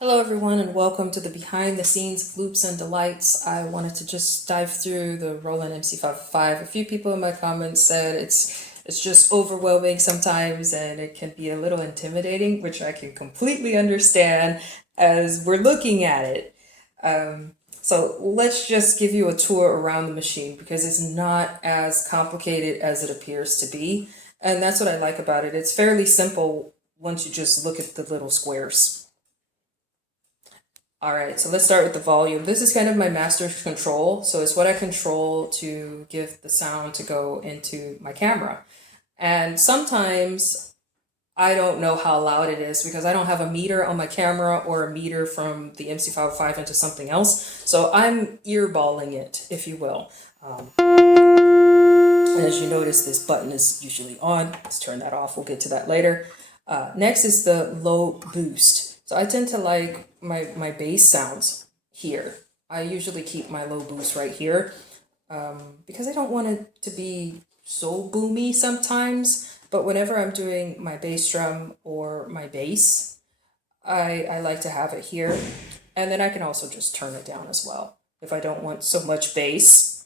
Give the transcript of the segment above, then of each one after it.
Hello everyone and welcome to the behind the scenes of Loops and Delights. I wanted to just dive through the Roland MC-505. A few people in my comments said it's just overwhelming sometimes and it can be a little intimidating, which I can completely understand as we're looking at it. So let's just give you a tour around the machine because it's not as complicated as it appears to be. And that's what I like about it. It's fairly simple once you just look at the little squares. All right, so let's start with the volume. This is kind of my master control. So it's what I control to give the sound to go into my camera. And sometimes I don't know how loud it is because I don't have a meter on my camera or a meter from the MC-505 into something else. So I'm earballing it, if you will. And as you notice, this button is usually on. Let's turn that off. We'll get to that later. Next is the low boost. So I tend to like my bass sounds here. I usually keep my low boost right here because I don't want it to be so boomy sometimes. But whenever I'm doing my bass drum or my bass, I like to have it here. And then I can also just turn it down as well if I don't want so much bass.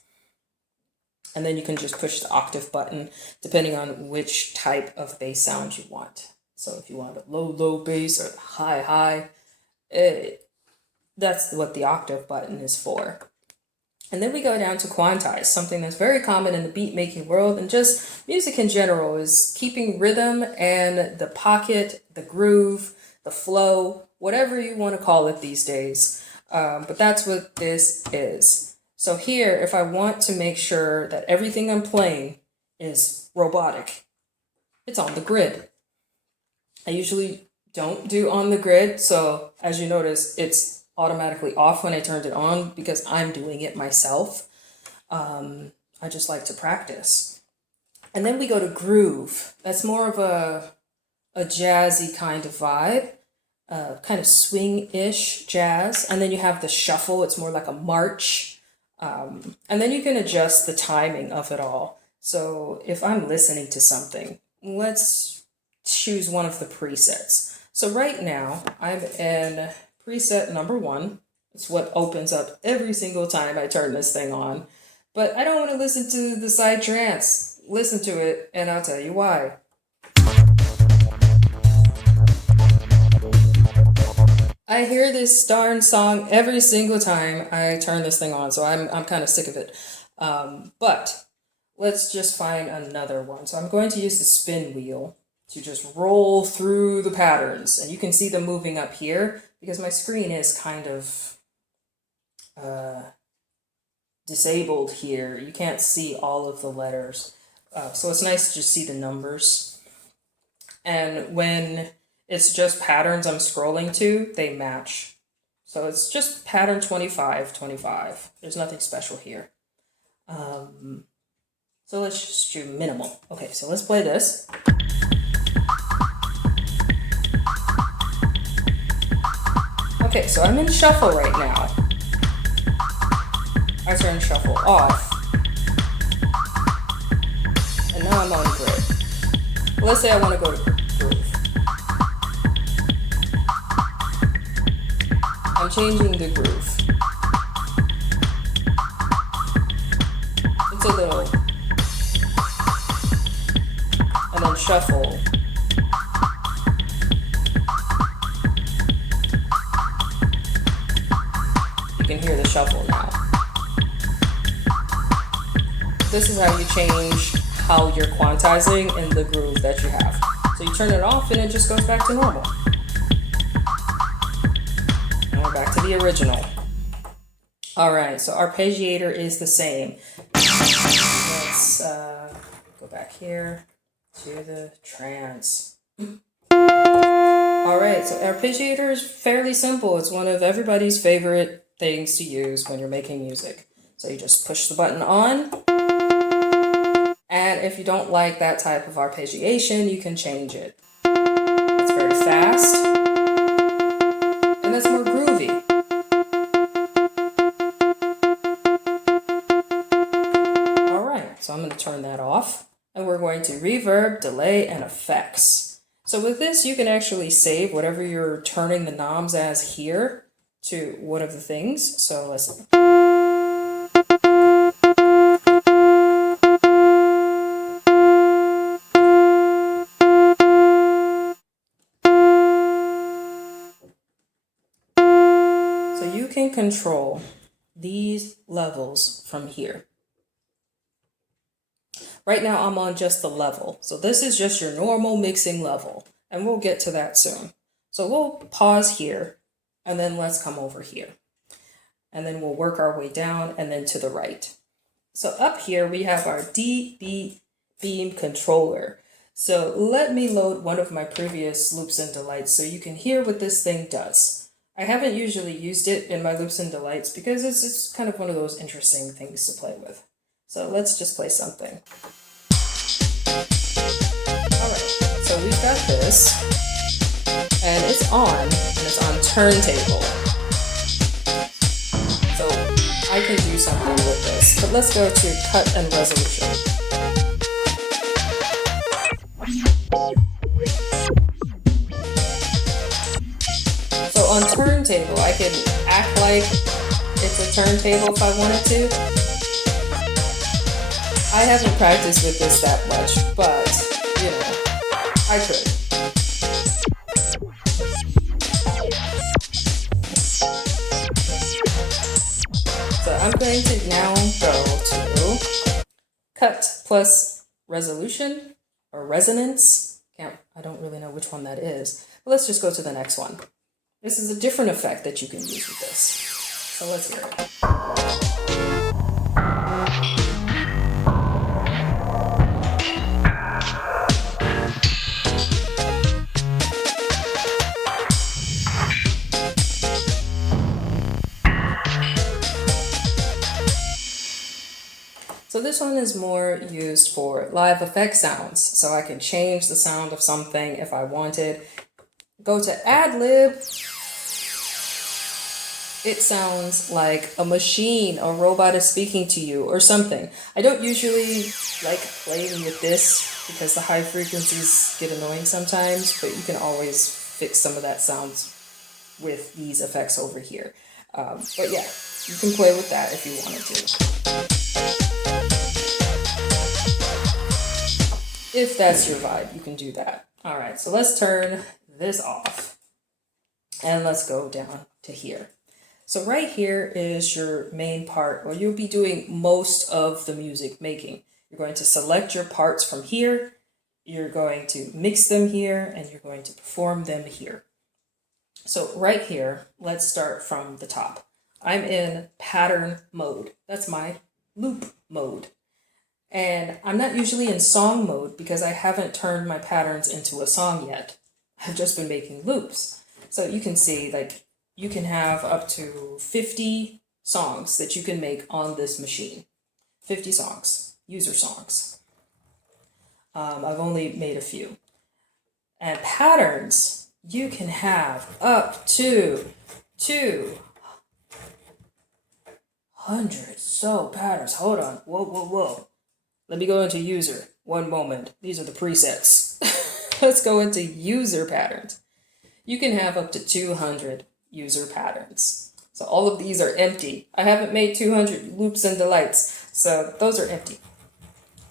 And then you can just push the octave button depending on which type of bass sound you want. So if you want a low bass or high, that's what the octave button is for. And then we go down to Quantize, something that's very common in the beat making world and just music in general is keeping rhythm and the pocket, the groove, the flow, whatever you want to call it these days. But that's what this is. So here, if I want to make sure that everything I'm playing is robotic, it's on the grid. I usually don't do on the grid, so as you notice, it's automatically off when I turned it on because I'm doing it myself. I just like to practice. And then we go to groove. That's more of a jazzy kind of vibe, kind of swing-ish jazz. And then you have the shuffle. It's more like a march. And then you can adjust the timing of it all. So if I'm listening to something, let's choose one of the presets. So right now I'm in preset number 1. It's what opens up every single time I turn this thing on. But I don't want to listen to the side trance. Listen to it and I'll tell you why. I hear this darn song every single time I turn this thing on, so I'm kind of sick of it. But let's just find another one. So I'm going to use the spin wheel to just roll through the patterns. And you can see them moving up here because my screen is kind of disabled here. You can't see all of the letters. So it's nice to just see the numbers. And when it's just patterns I'm scrolling to, they match. So it's just pattern 25, 25. There's nothing special here. So let's just do minimal. Okay, so let's play this. Okay, so I'm in shuffle right now. I turn shuffle off. And now I'm on grid. Let's say I want to go to groove. I'm changing the groove. It's a little. And then shuffle. You can hear the shuffle now. This is how you change how you're quantizing in the groove that you have. So you turn it off and it just goes back to normal. And we're back to the original. All right, so Arpeggiator is the same. Let's go back here to the trance. All right, so Arpeggiator is fairly simple. It's one of everybody's favorite things to use when you're making music. So you just push the button on. And if you don't like that type of arpeggiation, you can change it. It's very fast. And that's more groovy. All right, so I'm going to turn that off. And we're going to reverb, delay, and effects. So with this, you can actually save whatever you're turning the knobs as here to one of the things. So let's see. So you can control these levels from here. Right now I'm on just the level. So this is just your normal mixing level, and we'll get to that soon. So we'll pause here, and then let's come over here. And then we'll work our way down and then to the right. So up here we have our DB beam controller. So let me load one of my previous loops and delights so you can hear what this thing does. I haven't usually used it in my loops and delights because it's just kind of one of those interesting things to play with. So let's just play something. Alright, so we've got this, and it's on turntable. So I can do something with this, but let's go to cut and resolution. So on turntable, I can act like it's a turntable if I wanted to. I haven't practiced with this that much, but, you know, I could. So I'm going to now go to cut plus resolution or resonance. I don't really know which one that is, but let's just go to the next one. This is a different effect that you can use with this. So let's hear it. So this one is more used for live effect sounds. So I can change the sound of something if I wanted. Go to ad lib. It sounds like a machine, a robot is speaking to you or something. I don't usually like playing with this because the high frequencies get annoying sometimes, but you can always fix some of that sound with these effects over here. But yeah, you can play with that if you wanted to. If that's your vibe, you can do that. All right, so let's turn this off and let's go down to here. So right here is your main part where you'll be doing most of the music making. You're going to select your parts from here, you're going to mix them here, and you're going to perform them here. So right here, let's start from the top. I'm in pattern mode. That's my loop mode. And I'm not usually in song mode because I haven't turned my patterns into a song yet. I've just been making loops. So you can see, like, you can have up to 50 songs that you can make on this machine. 50 songs, user songs. I've only made a few. And patterns, you can have up to 200 so patterns. Hold on, whoa. Let me go into user. One moment. These are the presets. Let's go into user patterns. You can have up to 200 user patterns. So all of these are empty. I haven't made 200 loops and delights, so those are empty.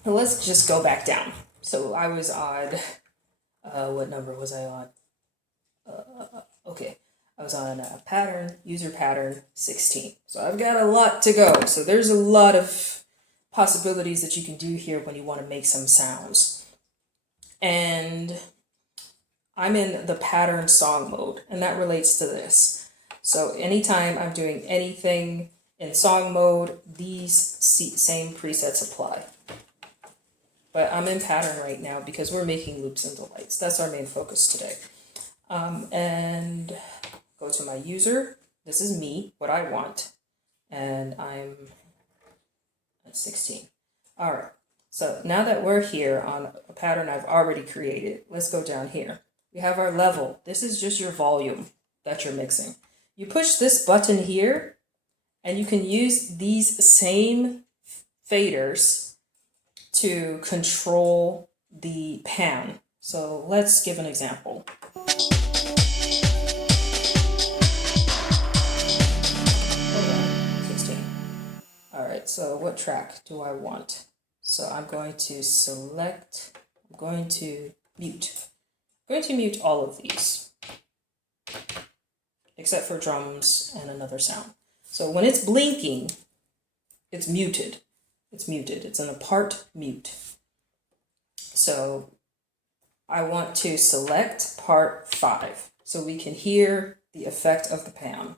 Now let's just go back down. So I was on, what number was I on? Okay, I was on pattern, user pattern 16. So I've got a lot to go. So there's a lot of possibilities that you can do here when you want to make some sounds. And I'm in the pattern song mode, and that relates to this. So anytime I'm doing anything in song mode, these same presets apply. But I'm in pattern right now because we're making loops and delights. That's our main focus today. And go to my user. This is me, what I want. And I'm at 16. All right. So now that we're here on a pattern I've already created, let's go down here. We have our level. This is just your volume that you're mixing. You push this button here, and you can use these same faders to control the pan. So let's give an example. All right, so what track do I want? So I'm going to select, I'm going to mute. I'm going to mute all of these, except for drums and another sound. So when it's blinking, it's muted. It's muted. It's an apart mute. So I want to select part 5 so we can hear the effect of the pan.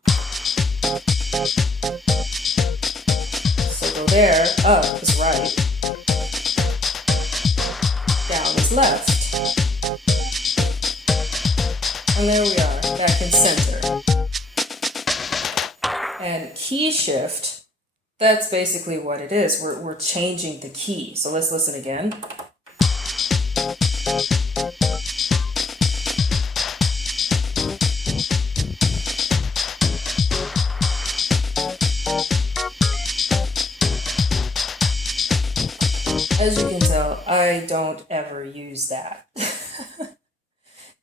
So go there, up is right, down is left. And there we are, back in center. And key shift, that's basically what it is. We're changing the key. So let's listen again. As you can tell, I don't ever use that.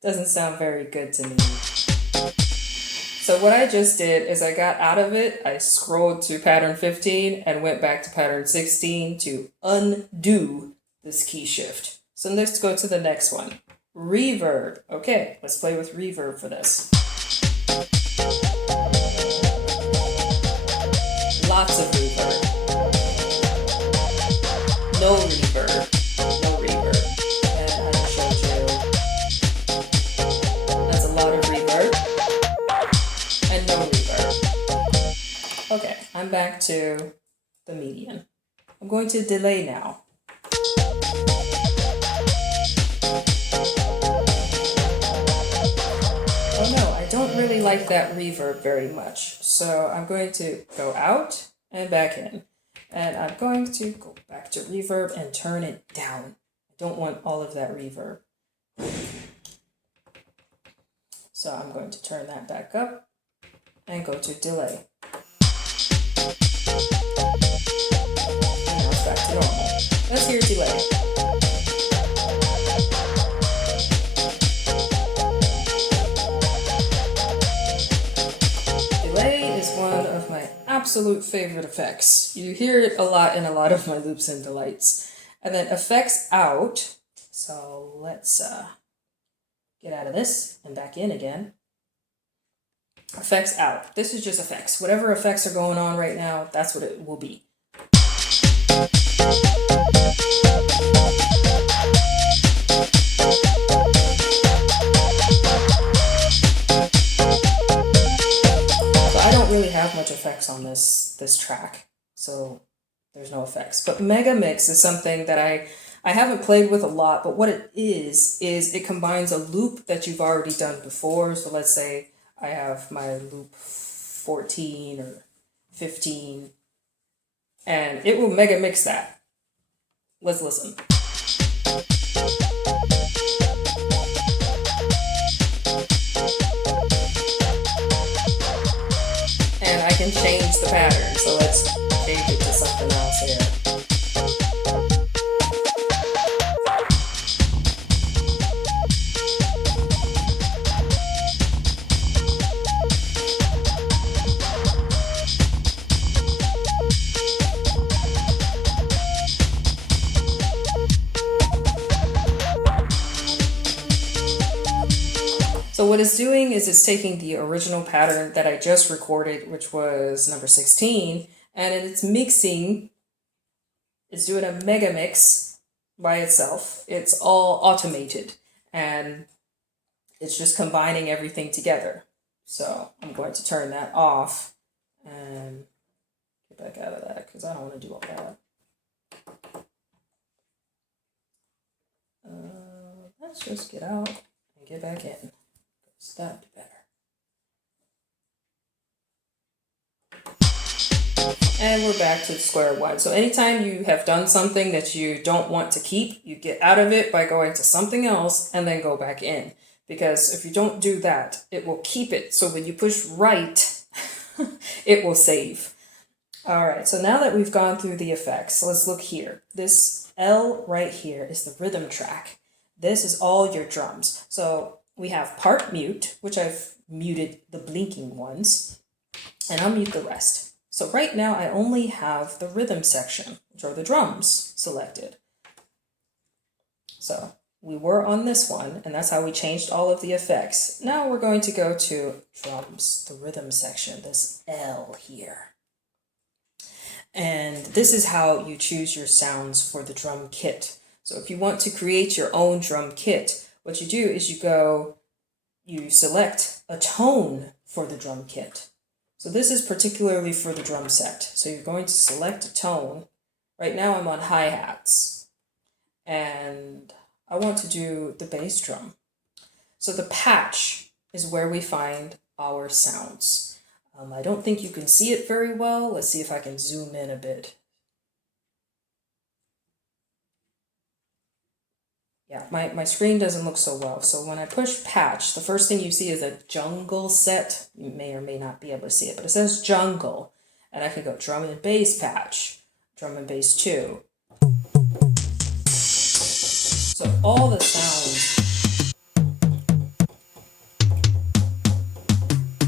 Doesn't sound very good to me. So what I just did is I got out of it, I scrolled to pattern 15 and went back to pattern 16 to undo this key shift. So let's go to the next one. Reverb. Okay, let's play with reverb for this. Lots of reverb. No reverb. No reverb. And I showed you. That's a lot of reverb. And no reverb. Okay, I'm back to the median. I'm going to delay now. Oh no, I don't really like that reverb very much. So I'm going to go out and back in. And I'm going to go back to reverb and turn it down. I don't want all of that reverb. So I'm going to turn that back up and go to delay. And now it's back to normal. Let's hear delay. Delay is one of my absolute favorite effects. You hear it a lot in a lot of my loops and delights. And then effects out. So let's get out of this and back in again. Effects out. This is just effects. Whatever effects are going on right now, that's what it will be. Really have much effects on this track, so there's no effects. But Megamix is something that I haven't played with a lot, but what it is it combines a loop that you've already done before. So let's say I have my loop 14 or 15, and it will Megamix that. Let's listen. And I can change the pattern, so let's change it to something else here. So what it's doing is it's taking the original pattern that I just recorded, which was number 16, and it's mixing, it's doing a mega mix by itself. It's all automated, and it's just combining everything together. So I'm going to turn that off and get back out of that because I don't want to do all that. Let's just get out and get back in. That'd be better. And we're back to square one. So anytime you have done something that you don't want to keep, you get out of it by going to something else and then go back in. Because if you don't do that, it will keep it. So when you push right, it will save. All right, so now that we've gone through the effects, let's look here. This L right here is the rhythm track. this is all your drums. So we have part mute, which I've muted the blinking ones, and I'll mute the rest. So right now I only have the rhythm section, which are the drums, selected. So we were on this one, and that's how we changed all of the effects. Now we're going to go to drums, the rhythm section, this L here. And this is how you choose your sounds for the drum kit. So if you want to create your own drum kit, what you do is you select a tone for the drum kit. So this is particularly for the drum set. So you're going to select a tone. Right now I'm on hi-hats, and I want to do the bass drum. So the patch is where we find our sounds. I don't think you can see it very well. Let's see if I can zoom in a bit. Yeah, my screen doesn't look so well. So when I push patch, the first thing you see is a jungle set. You may or may not be able to see it, but it says jungle. And I can go drum and bass patch, drum and bass 2. So all the sounds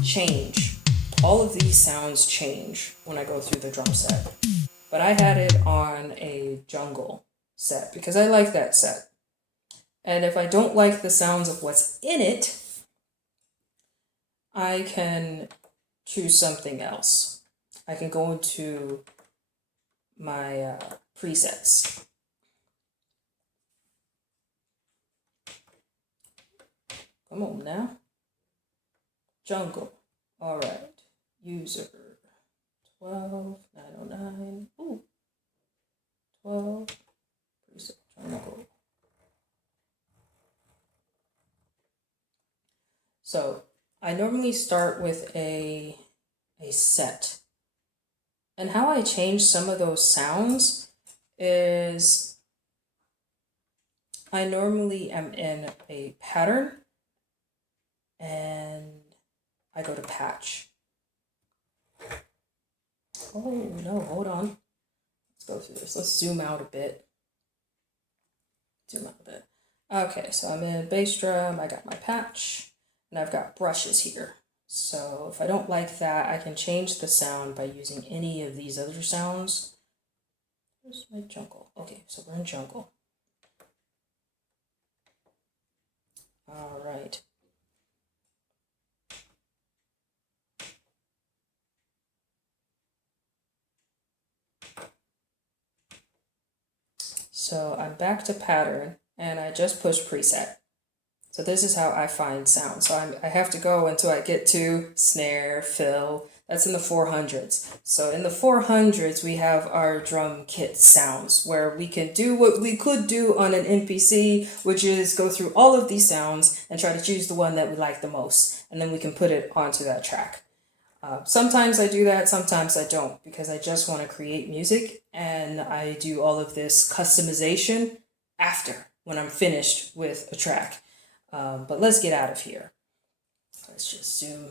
change. All of these sounds change when I go through the drum set. But I had it on a jungle set because I like that set. And if I don't like the sounds of what's in it, I can choose something else. I can go into my presets. Come on now. Jungle. All right. User 12909. Ooh. 12. Preset jungle. So I normally start with a set. And how I change some of those sounds is I normally am in a pattern and I go to patch. Oh no, hold on. Let's go through this. Let's zoom out a bit. Okay, so I'm in bass drum, I got my patch, and I've got brushes here. So if I don't like that, I can change the sound by using any of these other sounds. Where's my jungle? Okay, so we're in jungle. All right. So I'm back to pattern and I just push preset. So this is how I find sound. So I have to go until I get to snare, fill. That's in the 400s. So in the 400s, we have our drum kit sounds where we can do what we could do on an MPC, which is go through all of these sounds and try to choose the one that we like the most. And then we can put it onto that track. Sometimes I do that, sometimes I don't, because I just want to create music and I do all of this customization after, when I'm finished with a track. But let's get out of here. Let's just zoom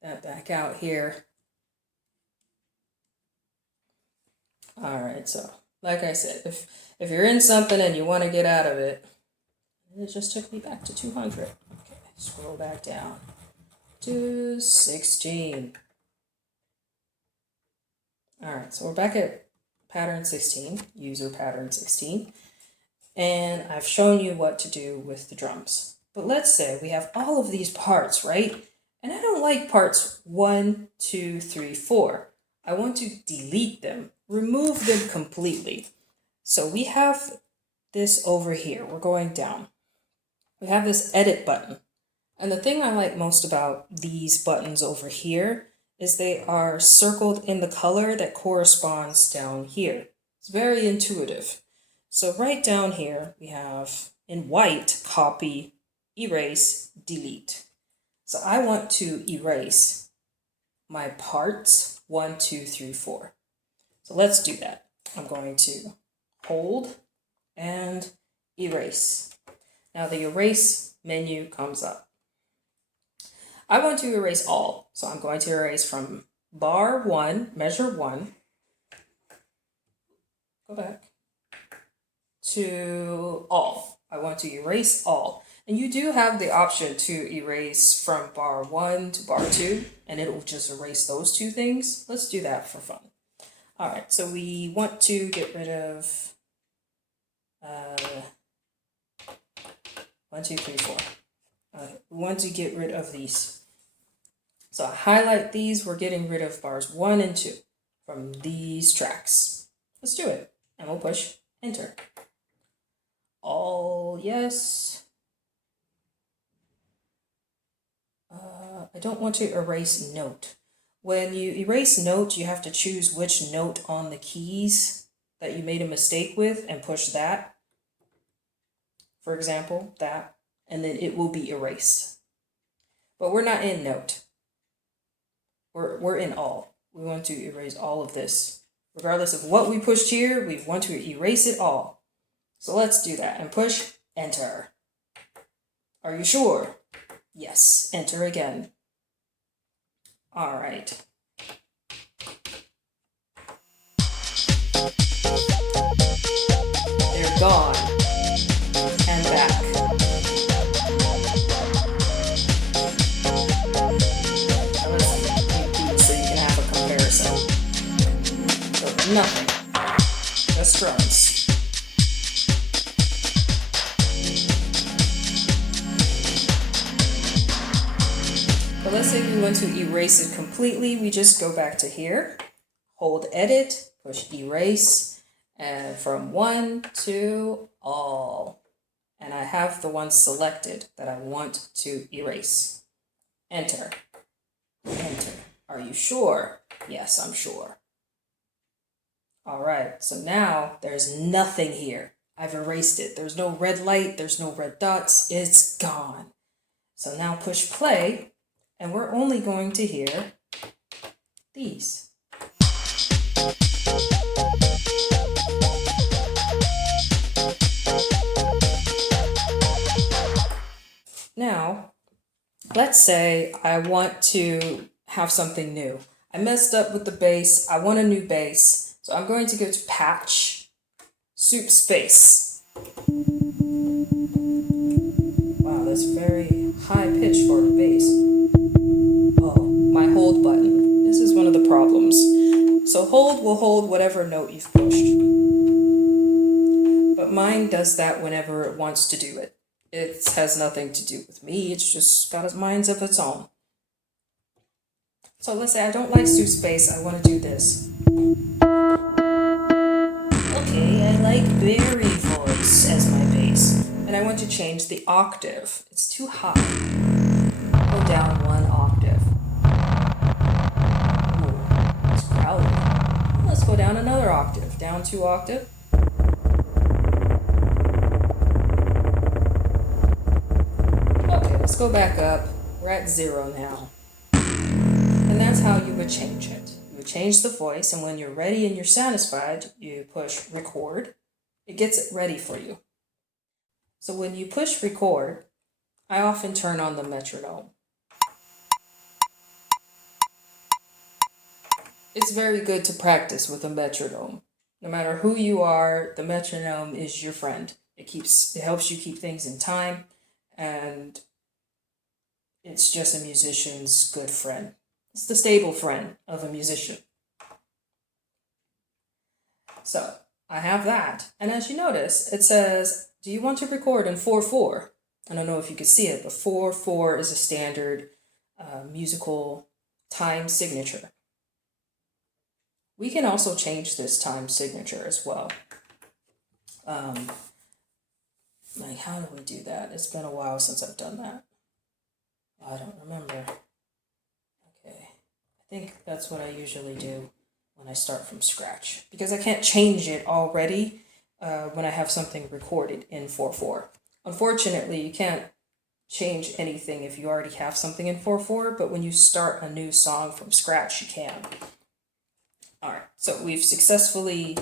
that back out here. All right, so like I said, if you're in something and you want to get out of it, it just took me back to 200. Okay, scroll back down to 16. All right, so we're back at pattern 16, user pattern 16, and I've shown you what to do with the drums. But let's say we have all of these parts, right? And I don't like parts 1, 2, 3, 4. I want to delete them, remove them completely. So we have this over here. We're going down. We have this edit button. And the thing I like most about these buttons over here is they are circled in the color that corresponds down here. It's very intuitive. So right down here, we have in white, copy, erase, delete. So I want to erase my parts 1, 2, 3, 4. So let's do that. I'm going to hold and erase. Now the erase menu comes up. I want to erase all. So I'm going to erase from bar 1, measure 1, go back, to all. I want to erase all. And you do have the option to erase from bar 1 to bar 2, and it will just erase those two things. Let's do that for fun. All right, so we want to get rid of 1, 2, 3, 4. We want to get rid of these. So I highlight these. We're getting rid of bars 1 and 2 from these tracks. Let's do it. And we'll push enter. All yes. I don't want to erase note. When you erase note, you have to choose which note on the keys that you made a mistake with and push that. For example, that, and then it will be erased. But we're not in note. We're in all. We want to erase all of this. Regardless of what we pushed here, we want to erase it all. So let's do that and push enter. Are you sure? Yes, enter again. All right. They're gone and back. So you can have a comparison. So nothing, just drums. But let's say we want to erase it completely. We just go back to here, hold edit, push erase, and from 1 to all. And I have the one selected that I want to erase. Enter. Enter. Are you sure? Yes, I'm sure. All right, so now there's nothing here. I've erased it. There's no red light, there's no red dots, it's gone. So now push play, and we're only going to hear these. Now, let's say I want to have something new. I messed up with the bass. I want a new bass. So I'm going to go to patch, soup space. Wow, that's very high pitch for a bass. Oh, my hold button. This is one of the problems. So hold will hold whatever note you've pushed. But mine does that whenever it wants to do it. It has nothing to do with me. It's just got a mind of its own. So let's say I don't like soup space. I want to do this. Okay, I like Barry voice as my bass. And I want to change the octave. It's too high. Go down 1 octave. Ooh, it's growly. Let's go down another octave. Down 2 octave. Okay, let's go back up. We're at 0 now. And that's how you would change it. You would change the voice, and when you're ready and you're satisfied, you push record. It gets it ready for you. So when you push record, I often turn on the metronome. It's very good to practice with a metronome. No matter who you are, the metronome is your friend. It helps you keep things in time, and it's just a musician's good friend. It's the stable friend of a musician. So I have that. And as you notice, it says, do you want to record in 4/4? I don't know if you can see it, but 4/4 is a standard musical time signature. We can also change this time signature as well. Like, how do we do that? It's been a while since I've done that. I don't remember. Okay, I think that's what I usually do when I start from scratch, because I can't change it already when I have something recorded in 4/4. Unfortunately, you can't change anything if you already have something in 4/4, but when you start a new song from scratch, you can. All right, so we've successfully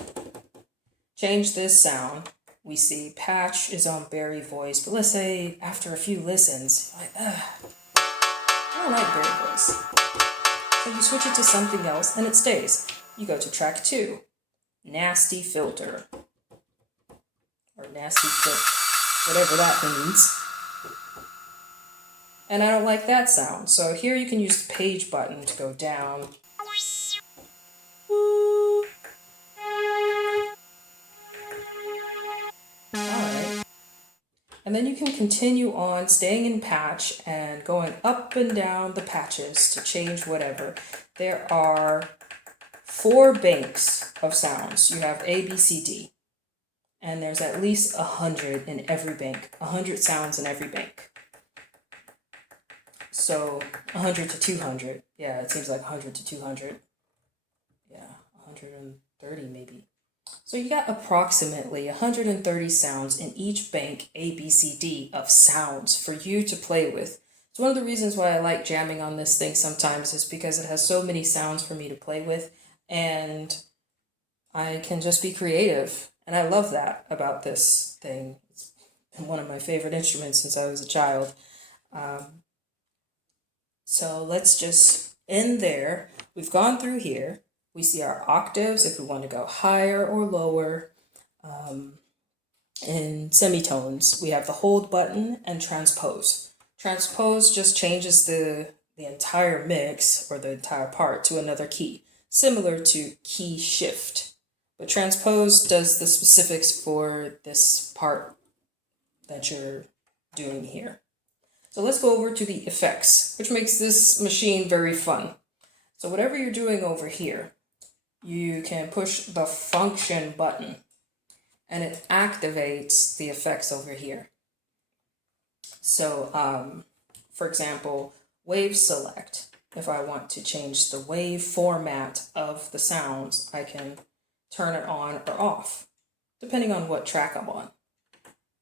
changed this sound. We see patch is on Barry voice, but let's say after a few listens, like, I don't like Barry voice. So you switch it to something else and it stays. You go to track 2, nasty filter. Or nasty whatever that means. And I don't like that sound. So here you can use the page button to go down. Alright. And then you can continue on staying in patch and going up and down the patches to change whatever. There are 4 banks of sounds. You have A, B, C, D. And there's at least 100 in every bank. 100 sounds in every bank. So 100 to 200. Yeah, it seems like 100 to 200. Yeah, 130 maybe. So you got approximately 130 sounds in each bank A, B, C, D of sounds for you to play with. It's one of the reasons why I like jamming on this thing sometimes is because it has so many sounds for me to play with, and I can just be creative. And I love that about this thing. It's been one of my favorite instruments since I was a child. So let's just end there. We've gone through here. We see our octaves if we want to go higher or lower. In semitones, we have the hold button and transpose. Transpose just changes the entire mix or the entire part to another key, similar to key shift. But transpose does the specifics for this part that you're doing here. So let's go over to the effects, which makes this machine very fun. So whatever you're doing over here, you can push the function button and it activates the effects over here. So, for example, wave select. If I want to change the wave format of the sounds, I can turn it on or off, depending on what track I'm on.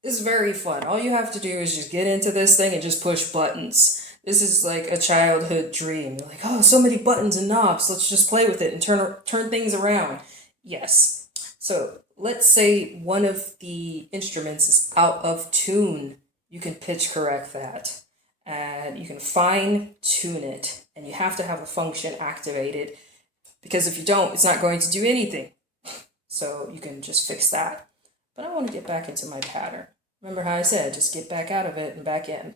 It's very fun. All you have to do is just get into this thing and just push buttons. This is like a childhood dream. You're like, oh, so many buttons and knobs. Let's just play with it and turn things around. Yes. So let's say one of the instruments is out of tune. You can pitch correct that. And you can fine tune it. And you have to have a function activated. Because if you don't, it's not going to do anything. So you can just fix that. But I want to get back into my pattern. Remember how I said, just get back out of it and back in.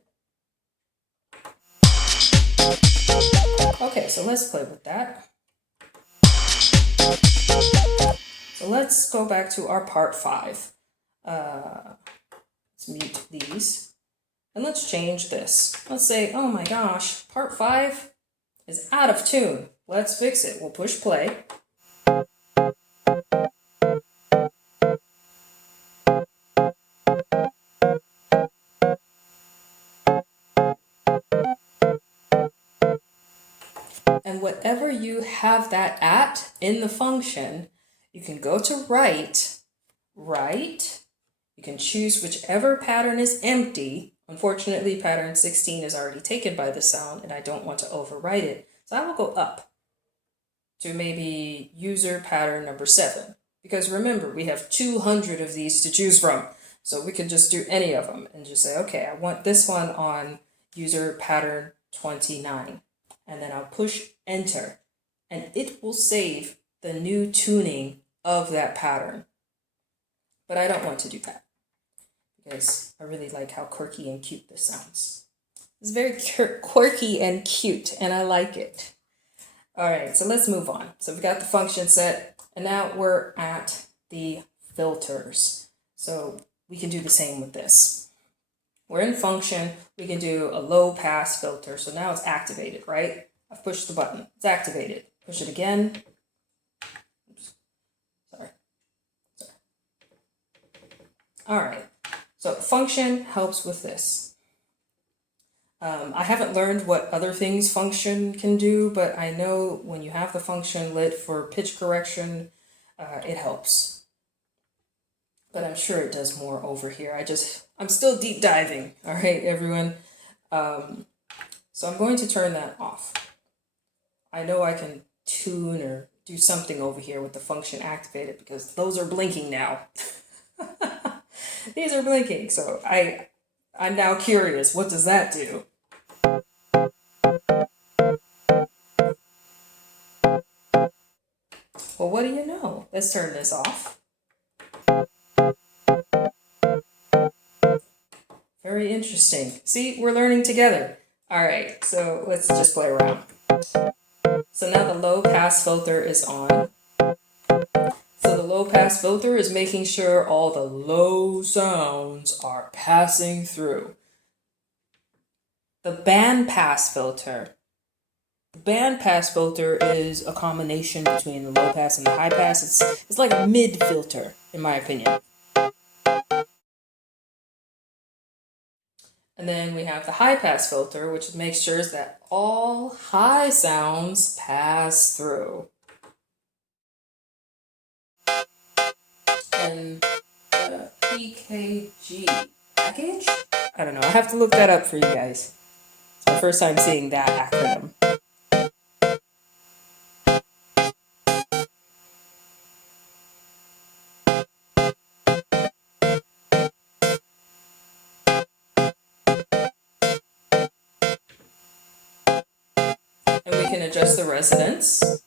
Okay, so let's play with that. So let's go back to our part 5. Let's mute these. And let's change this. Let's say, oh my gosh, part 5 is out of tune. Let's fix it. We'll push play. And whatever you have that at in the function, you can go to right. You can choose whichever pattern is empty. Unfortunately, pattern 16 is already taken by the sound, and I don't want to overwrite it. So I will go up to maybe user pattern number 7. Because remember, we have 200 of these to choose from. So we can just do any of them and just say, okay, I want this one on user pattern 29. And then I'll push enter. And it will save the new tuning of that pattern. But I don't want to do that because I really like how quirky and cute this sounds. It's very quirky and cute, and I like it. All right, so let's move on. So we got the function set, and now we're at the filters. So we can do the same with this. We're in function, we can do a low pass filter. So now it's activated, right? I've pushed the button, it's activated. Push it again. Oops. Sorry. All right, so function helps with this. I haven't learned what other things function can do, but I know when you have the function lit for pitch correction, it helps. But I'm sure it does more over here. I'm still deep diving, all right, everyone? So I'm going to turn that off. I know I can tune or do something over here with the function activated because those are blinking now. These are blinking, so I'm now curious, what does that do? Well, what do you know? Let's turn this off. very interesting. See, we're learning together. All right, so let's just play around. So now the low pass filter is on. So the low pass filter is making sure all the low sounds are passing through. The band pass filter. The band pass filter is a combination between the low pass and the high pass. It's like a mid filter, in my opinion. And then we have the high pass filter, which makes sure that all high sounds pass through. And the PKG package? I don't know. I have to look that up for you guys. It's my first time seeing that acronym. And we can adjust the resonance.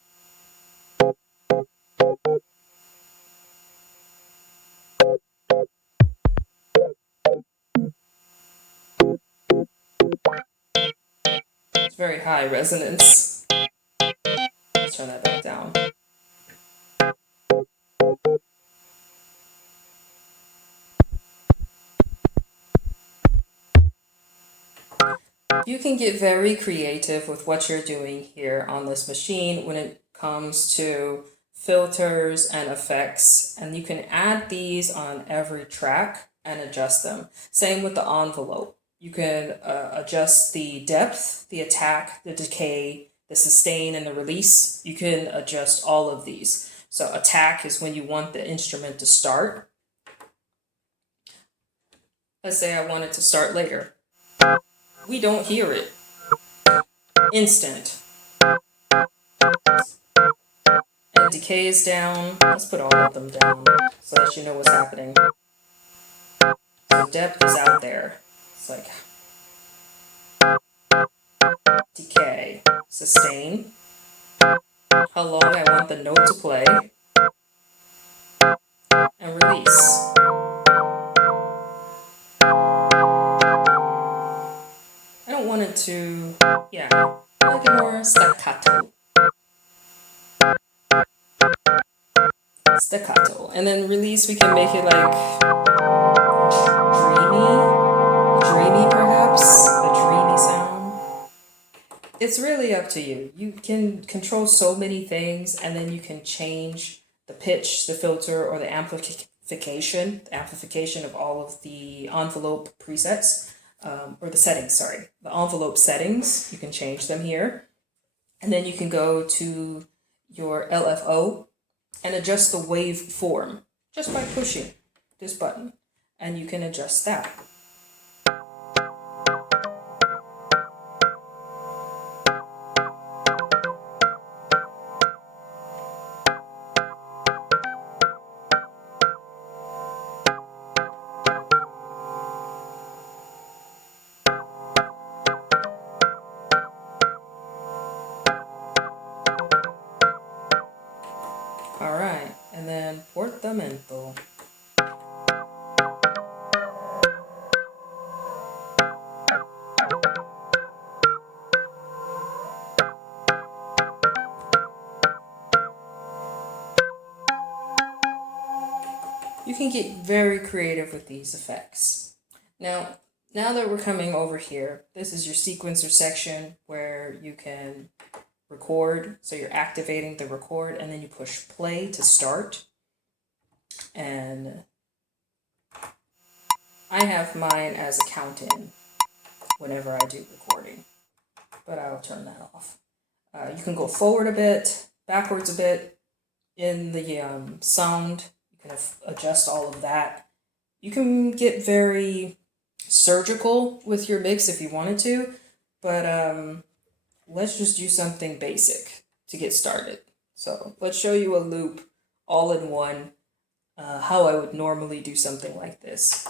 It's very high resonance. Let's turn that back down. You can get very creative with what you're doing here on this machine when it comes to filters and effects, and you can add these on every track and adjust them. Same with the envelope. You can adjust the depth, the attack, the decay, the sustain, and the release. You can adjust all of these. So attack is when you want the instrument to start. Let's say I want it to start later. We don't hear it. Instant. And decay is down. Let's put all of them down so that you know what's happening. So depth is out there. It's like decay. Sustain. How long I want the note to play. And release. I don't want it to, I like it more staccato. Staccato. And then release, we can make it like dreamy perhaps, a dreamy sound. It's really up to you. You can control so many things, and then you can change the pitch, the filter, or the amplification of all of the envelope presets. Or the settings, sorry. The envelope settings, you can change them here. And then you can go to your LFO and adjust the waveform just by pushing this button. And you can adjust that. Alright, and then Portamento. You can get very creative with these effects. Now that we're coming over here, this is your sequencer section where you can record. So you're activating the record, and then you push play to start. And I have mine as a count-in whenever I do recording, but I'll turn that off. You can go forward a bit, backwards a bit in the sound. You can adjust all of that. You can get very surgical with your mix if you wanted to, but let's just do something basic to get started. So let's show you a loop all in one, how I would normally do something like this.